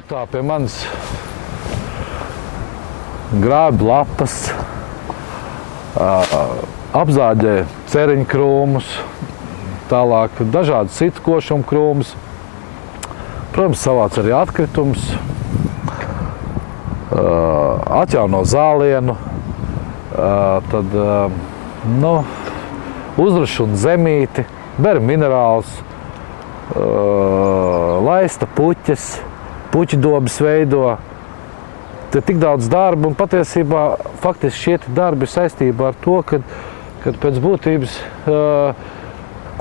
Pamatā pie manis grāb lapas, apzāģē ceriņu krūmus, tālāk dažādas citas košumu krūmus. Protams, savāc arī atkritumus, atjauno zālienu, tad uzrašuna zemīti, ber minerālus, laista puķes, puķidobes veido. Te tik daudz darba, un patiesībā faktiski šie darbi ir saistībā ar to, kad pēc būtības,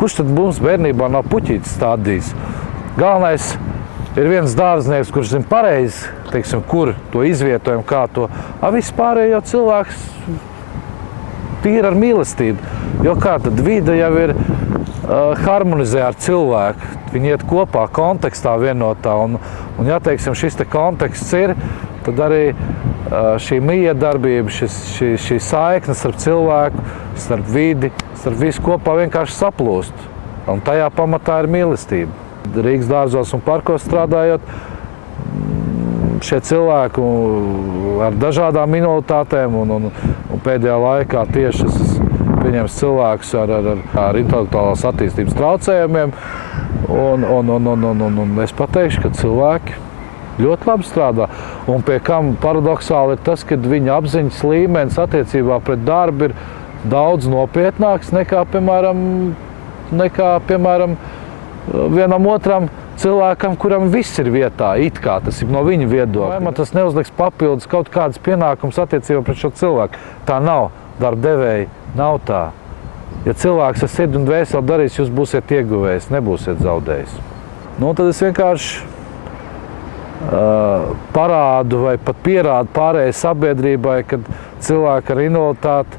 kurš tad mums bērnībā nav puķītes stādījis? Galvenais ir viens dārznieks, kurš zina pareizi, teiksim, kur to izvietojumu, kā to. Viss pārējie jau cilvēks tīri ar mīlestību, jo kā tad vide jau ir harmonizē ar cilvēku. Viņi iet kopā kontekstā vienotā, un ja, teiksim, šis te konteksts ir, tad arī šī miedarbība, šī saikne starp cilvēku, starp vidi, starp visu kopā vienkārši saplūst. Un tajā pamatā ir mīlestība. Rīgas dārzos un parkos strādājot, šie cilvēki ar dažādām minoritātēm un pēdējā laikā tieši pieņems cilvēkus ar intelektuālās attīstības traucējumiem. Un es pateikšu, ka cilvēki ļoti labi strādā. Un pie kam paradoxāli ir tas, ka viņa apziņas līmenis attiecībā pret darbu ir daudz nopietnāks nekā, piemēram, vienam otram cilvēkam, kuram viss ir vietā, it kā tas ir no viņa viedokļa. Vai man tas neuzliks papildus kaut kādas pienākums attiecībā pret šo cilvēku? Tā nav. Darba devēji nav tā. Ja cilvēks ar sirdi un dvēseli darīs, jūs būsiet ieguvējis, nebūsiet zaudējis. Tad es vienkārši parādu vai pat pierādu pārējai sabiedrībai, kad cilvēki ar invaliditāti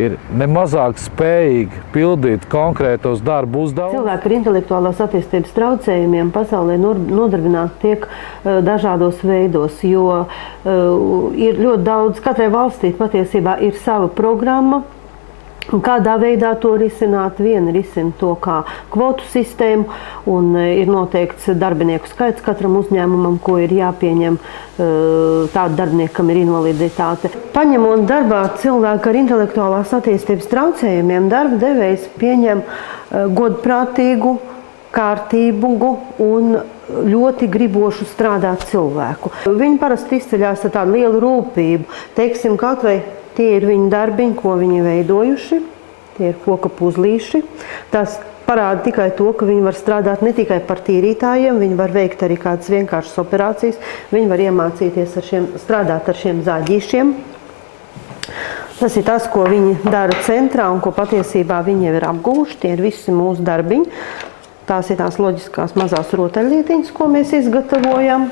ir nemazāk spējīgi pildīt konkrētos darbu uzdevumus. Cilvēki ar intelektuālās attīstības traucējumiem pasaulē nodarbināti tiek dažādos veidos, jo ir ļoti daudz, katrai valstī patiesībā ir sava programma, un kādā veidā to risināt. Viena risina to kā kvotu sistēmu, un ir noteikts darbinieku skaits katram uzņēmumam, ko ir jāpieņem tādu darbinieku, kam ir invaliditāte. Paņemot darbā cilvēku ar intelektuālās attīstības traucējumiem, darba devējs pieņem godprātīgu, kārtību un ļoti gribošu strādāt cilvēku. Viņi parasti izceļās ar tādu lielu rūpību, teiksim, kaut vai tie ir viņa darbiņi, ko viņi veidojuši, tie ir koka puzlīši. Tas parāda tikai to, ka viņi var strādāt ne tikai par tīrītājiem, viņi var veikt arī kādas vienkāršas operācijas, viņi var iemācīties strādāt ar šiem zāģīšiem. Tas ir tas, ko viņi dara centrā un ko patiesībā viņi jau ir apguvuši, tie ir visi mūsu darbiņi. Tās ir tās loģiskās mazās rotaļlietiņas, ko mēs izgatavojam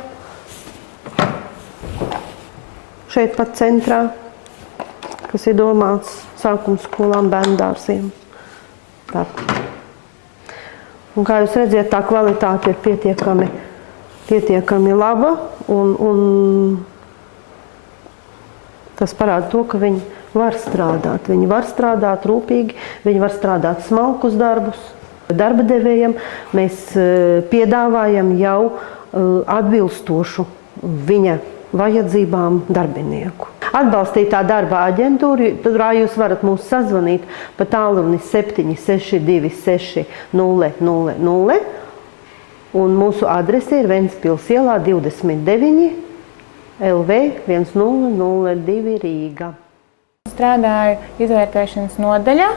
šeit pat centrā, kas ir domāts sākuma skolām, bērndārziem. Un kā jūs redziet, tā kvalitāte ir pietiekami laba, un tas parāda to, ka viņi var strādāt. Viņi var strādāt rūpīgi, viņi var strādāt smalkus darbus. Darba devējiem mēs piedāvājam jau atbilstošu viņa vajadzībām darbinieku. Atbalstītā darba aģentūra, turā jūs varat mūs sazvanīt pa tālruni 762 6000, un mūsu adrese ir Ventspils ielā 29 LV 1002 Rīga. Strādāju izvērtēšanas nodaļā,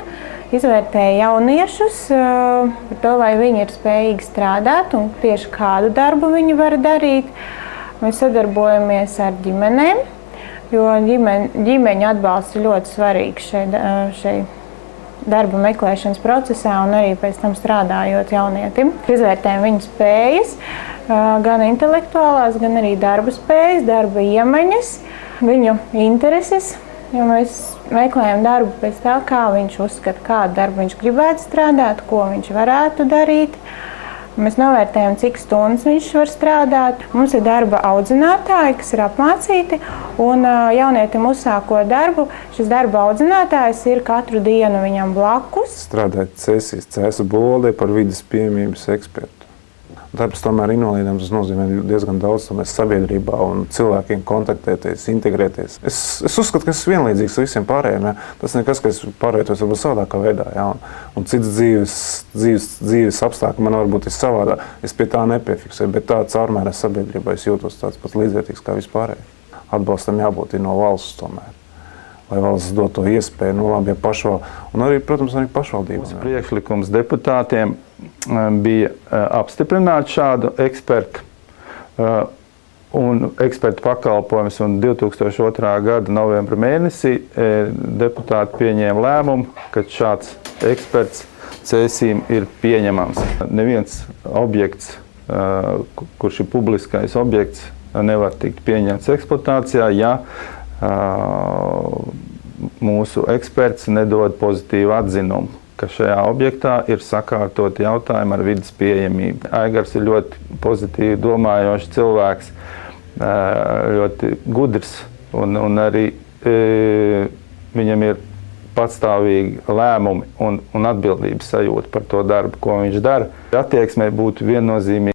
izvērtēju jauniešus par to, vai viņi ir spējīgi strādāt un tieši kādu darbu viņi var darīt. Mēs sadarbojamies ar ģimenēm, jo ģimeņa atbalsts ir ļoti svarīgs šai darba meklēšanas procesā un arī pēc tam strādājot jaunietim. Izvērtējam viņu spējas, gan intelektuālās, gan arī darba spējas, darba iemaņas, viņu intereses, jo mēs meklējam darbu pēc tā, kā viņš uzskata, kādu darbu viņš gribētu strādāt, ko viņš varētu darīt. Mēs novērtējam, cik stundas viņš var strādāt. Mums ir darba audzinātāji, kas ir apmācīti, un jaunietim uzsākot darbu, šis darba audzinātājs ir katru dienu viņam blakus. Strādāt Cēsīs Cēsu Bolē par vides pieejamības ekspertu. Darbs tomēr invalīdiem tas nozīmē diezgan daudz sabiedrībā un cilvēkiem kontaktēties, integrēties. Es uzskatu, ka es esmu vienlīdzīgs ar visiem pārējiem. Ja? Tas nekas, ka es pārvietos varbūt savādākā veidā. Ja? Un cits dzīves apstākļi man varbūt ir savādāk. Es pie tā nepiefiksēju, bet tā caurmērā sabiedrībā es jūtos tāds pat līdzvērtīgs kā vispārējie. Atbalstam jābūt no valsts tomēr. Lai valsts dod to iespēju, labi, ja un arī, protams, arī pašvaldības. Priekšlikums deputātiem bija apstiprināt šādu ekspertu un ekspertu pakalpojumus, un 2002. gada novembra mēnesī deputāti pieņēma lēmumu, ka šāds eksperts Cēsīm ir pieņemams. Neviens objekts, kurš ir publiskais objekts, nevar tikt pieņemts eksploatācijā, ja mūsu eksperts nedod pozitīvu atzinumu, ka šajā objektā ir sakārtoti jautājumi ar vidas pieejamību. Aigars ir ļoti pozitīvi domājošs cilvēks, ļoti gudrs, un arī viņam ir patstāvīgi lēmumi un atbildības sajūta par to darbu, ko viņš dara. Attieksmē būtu viennozīmīgi